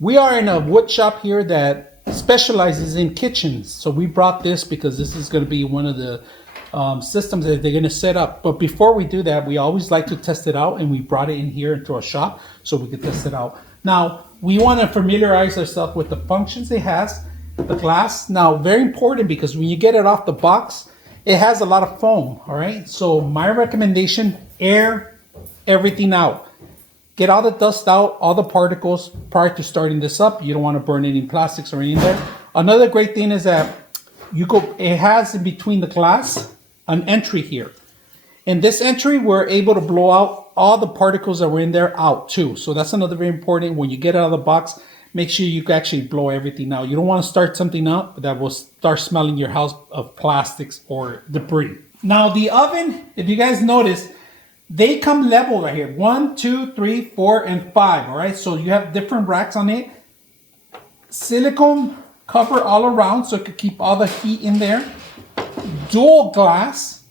We are in a wood shop here that specializes in kitchens. So we brought this because this is going to be one of the systems that they're going to set up. But before we do that, we always like to test it out, and we brought it in here into our shop so we could test it out. Now, we want to familiarize ourselves with the functions it has, the glass. Now, very important, because when you get it off the box, it has a lot of foam, all right? So my recommendation, air everything out. Get all the dust out, all the particles prior to starting this up. You don't want to burn any plastics or anything there. Another great thing is that it has in between the glass an entry here. In this entry, we're able to blow out all the particles that were in there out too. So that's another very important. When you get out of the box, make sure you actually blow everything out. You don't want to start something up that will start smelling your house of plastics or debris. Now the oven, if you guys notice, they come level right here. 1, 2, 3, 4, and 5. All right. So you have different racks on it. Silicone cover all around so it could keep all the heat in there. Dual glass.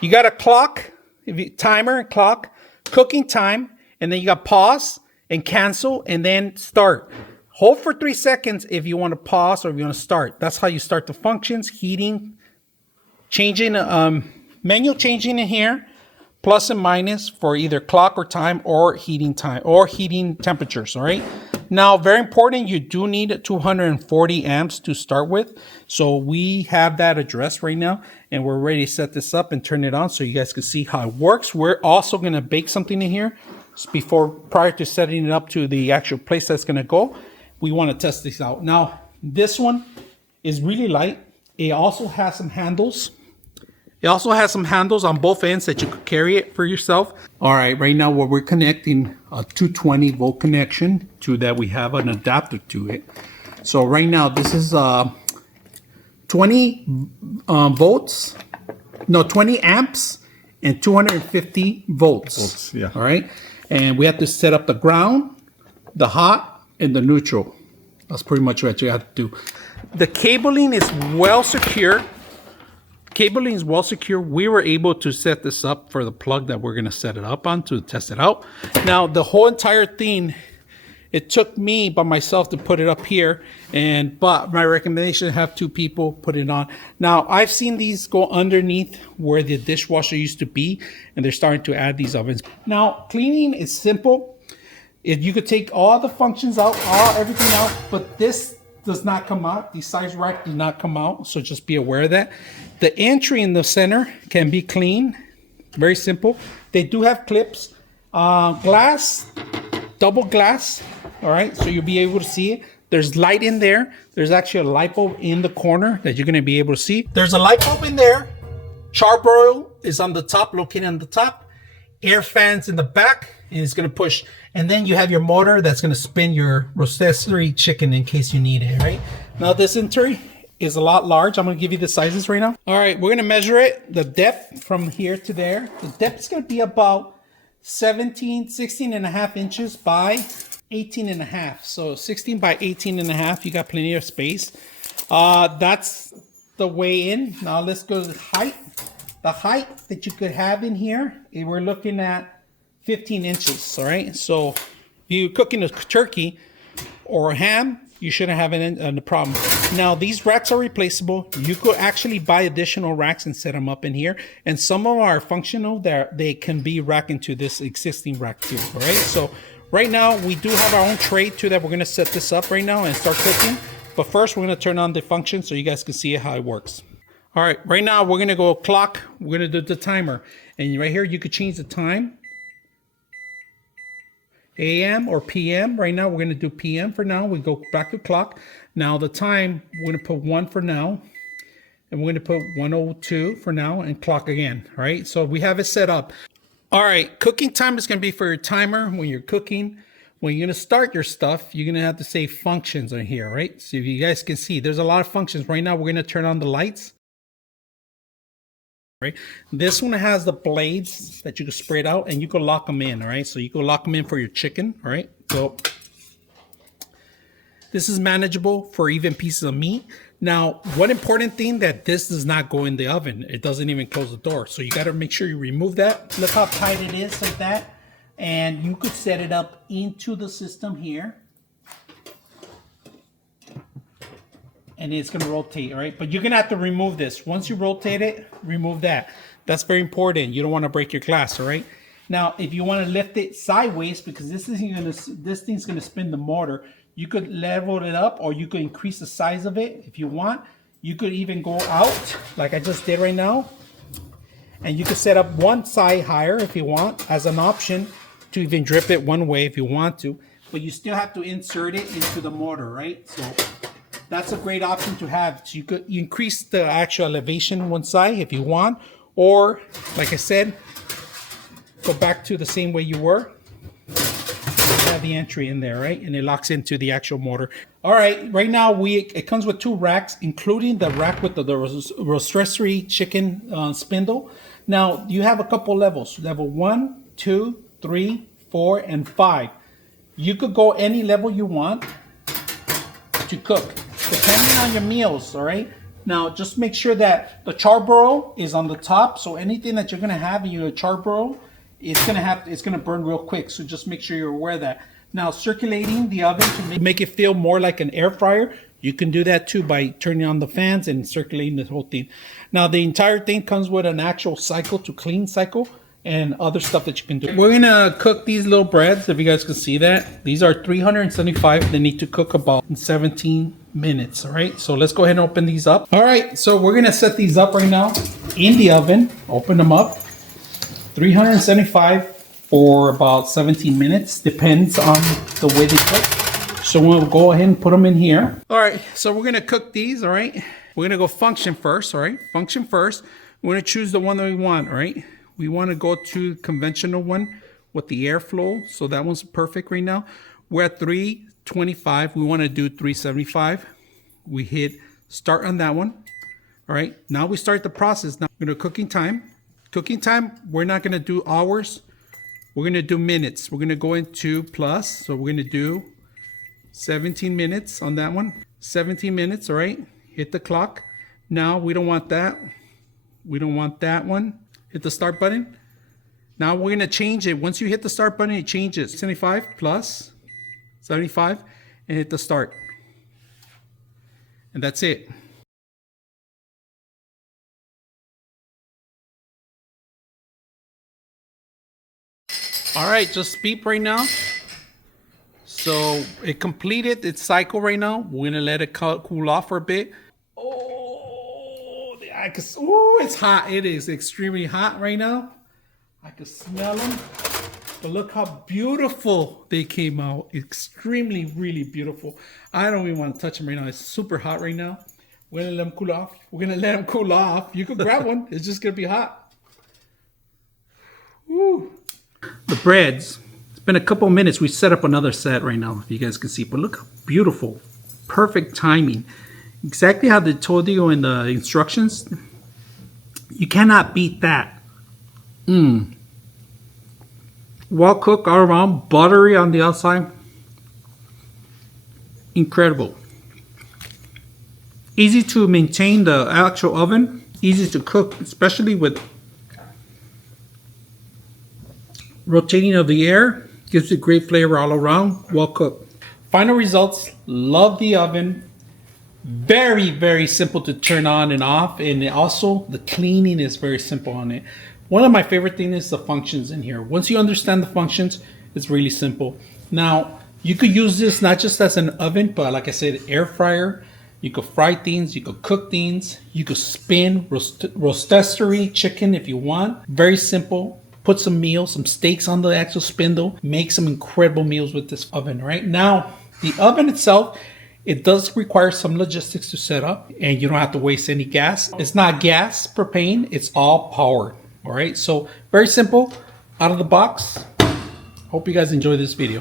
You got a clock, timer, clock, cooking time, and then you got pause and cancel and then start. Hold for 3 seconds if you want to pause or if you want to start. That's how you start the functions, heating, changing, manual changing in here, plus and minus for either clock or time or heating temperatures, all right? Now, very important, you do need 240 amps to start with. So we have that addressed right now, and we're ready to set this up and turn it on so you guys can see how it works. We're also gonna bake something in here prior to setting it up to the actual place that's gonna go. We wanna test this out. Now, this one is really light. It also has some handles. It also has some handles on both ends that you could carry it for yourself. All right, right now we're connecting a 220 volt connection to that. We have an adapter to it. So right now this is 20 amps and 250 volts. Yeah. All right, and we have to set up the ground, the hot, and the neutral. That's pretty much what you have to do. The cabling is well secure. Cabling is well secure. We were able to set this up for the plug that we're going to set it up on to test it out. Now, the whole entire thing, it took me by myself to put it up here, but my recommendation is have 2 people put it on. Now, I've seen these go underneath where the dishwasher used to be, and they're starting to add these ovens. Now, cleaning is simple. You could take all the functions out, everything out, but this does not come out. The size rack does not come out, so just be aware of that. The entry in the center can be clean, very simple. They do have clips, glass, double glass, all right, so you'll be able to see it. There's light in there. There's actually a light bulb in the corner that you're gonna be able to see. There's a light bulb in there. Charbroil is on the top, located on the top. Air fans in the back, and it's gonna push. And then you have your motor that's gonna spin your rotisserie chicken in case you need it, right? Now this entry is a lot large. I'm gonna give you the sizes right now. All right, we're gonna measure it, the depth from here to there. The depth is gonna be about 16 and a half inches by 18 and a half. So 16 by 18 and a half, you got plenty of space. That's the way in. Now let's go to the height. The height that you could have in here, we're looking at 15 inches, all right? So if you're cooking a turkey or a ham, you shouldn't have a problem. Now, these racks are replaceable. You could actually buy additional racks and set them up in here. And some of them are functional. They can be racked into this existing rack too, all right? So right now, we do have our own tray too that we're gonna set this up right now and start cooking. But first, we're gonna turn on the function so you guys can see how it works. All right, right now we're gonna go clock. We're gonna do the timer. And right here, you could change the time. AM or PM. Right now, we're gonna do PM for now. We go back to clock. Now the time, we're gonna put 1 for now. And we're gonna put 1:02 for now and clock again, all right? So we have it set up. All right, cooking time is gonna be for your timer when you're cooking. When you're gonna start your stuff, you're gonna have to say functions on here, right? So if you guys can see, there's a lot of functions. Right now, we're gonna turn on the lights. Right. This one has the blades that you can spread out and you can lock them in. All right. So you can lock them in for your chicken. All right. So this is manageable for even pieces of meat. Now, one important thing that this does not go in the oven. It doesn't even close the door. So you got to make sure you remove that. Look how tight it is like that. And you could set it up into the system here. And it's going to rotate, all right? But you're going to have to remove this. Once you rotate it, remove that. That's very important. You don't want to break your glass, all right? Now, if you want to lift it sideways, because this thing's going to spin the motor, you could level it up, or you could increase the size of it if you want. You could even go out, like I just did right now. And you could set up one side higher if you want, as an option to even drip it one way if you want to. But you still have to insert it into the motor, right? So that's a great option to have. So you could increase the actual elevation one side if you want, or like I said, go back to the same way you were. You have the entry in there, right? And it locks into the actual motor. All right, right now it comes with 2 racks, including the rack with the rotisserie chicken spindle. Now you have a couple levels: level 1, 2, 3, 4, and 5. You could go any level you want to cook, depending on your meals, all right? Now, just make sure that the charbroil is on the top, so anything that you're gonna have in your charbroil, it's gonna burn real quick, so just make sure you're aware of that. Now, circulating the oven to make it feel more like an air fryer, you can do that too by turning on the fans and circulating the whole thing. Now, the entire thing comes with an actual cycle to clean cycle, and other stuff that you can do. We're gonna cook these little breads, if you guys can see that. These are 375. They need to cook about 17 minutes, all right? So let's go ahead and open these up. All right, so we're gonna set these up right now in the oven. Open them up. 375 for about 17 minutes, depends on the way they cook. So we'll go ahead and put them in here. All right, so we're gonna cook these, all right? We're gonna go function first, all right? Function first. We're gonna choose the one that we want, all right? We want to go to conventional one with the airflow. So that one's perfect right now. We're at 325. We want to do 375. We hit start on that one. All right. Now we start the process. Now we're going to cooking time. Cooking time, we're not going to do hours. We're going to do minutes. We're going to go into plus. So we're going to do 17 minutes on that one. 17 minutes. All right. Hit the clock. Now we don't want that. We don't want that one. Hit the start button. Now we're going to change it. Once you hit the start button, it changes. 75 plus 75 and hit the start. And that's it. All right, just beep right now. So it completed its cycle right now. We're going to let it cool off for a bit. Oh, it's hot. It is extremely hot right now. I can smell them. But look how beautiful they came out. Extremely, really beautiful. I don't even want to touch them right now. It's super hot right now. We're going to let them cool off. We're going to let them cool off. You can grab one. It's just going to be hot. Woo. The breads. It's been a couple minutes. We set up another set right now, if you guys can see. But look how beautiful. Perfect timing. Exactly how they told you in the instructions. You cannot beat that. Well cooked all around, buttery on the outside. Incredible. Easy to maintain the actual oven. Easy to cook, especially with rotating of the air. Gives it great flavor all around. Well cooked. Final results. Love the oven. Very, very simple to turn on and off, and also the cleaning is very simple on it. One of my favorite things is the functions in here. Once you understand the functions, it's really simple. Now, you could use this not just as an oven, but like I said, air fryer. You could fry things, you could cook things, you could spin rotisserie chicken if you want. Very simple. Put some meals, some steaks on the actual spindle. Make some incredible meals with this oven. Right now, the oven itself, it does require some logistics to set up, and you don't have to waste any gas. It's not gas, propane, it's all power. All right, so very simple, out of the box. Hope you guys enjoy this video.